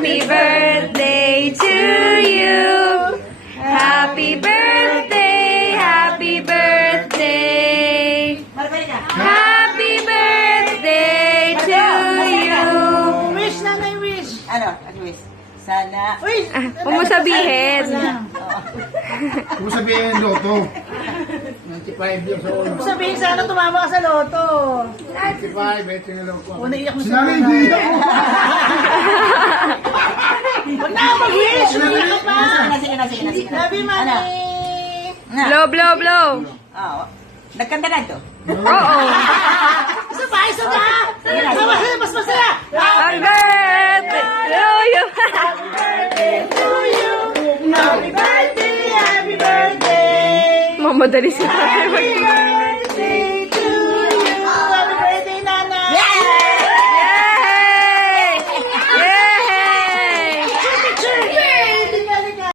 Happy birthday to you. Happy birthday, happy birthday. Happy birthday to you. Wish, nanay, wish. Ano? Ano wish? Sana. Wish. Huwag mo sabihin. Kung sabihin, Loto. 95 years old. Sabihin sana tumama ka sa loto. 95, ito yung Loto. O, naiyak mo sa Sinari, hindi ako. Huwag na mag-wish. Naiyak ka pa. Sige na. Love you, mami. Na. Blow, blow, blow. Oo. Nagkanta na ito. Oo. Isa pa, isa pa. Mas masaya. Happy birthday to you. Happy birthday to you. Happy birthday, happy birthday. Mamadali sila.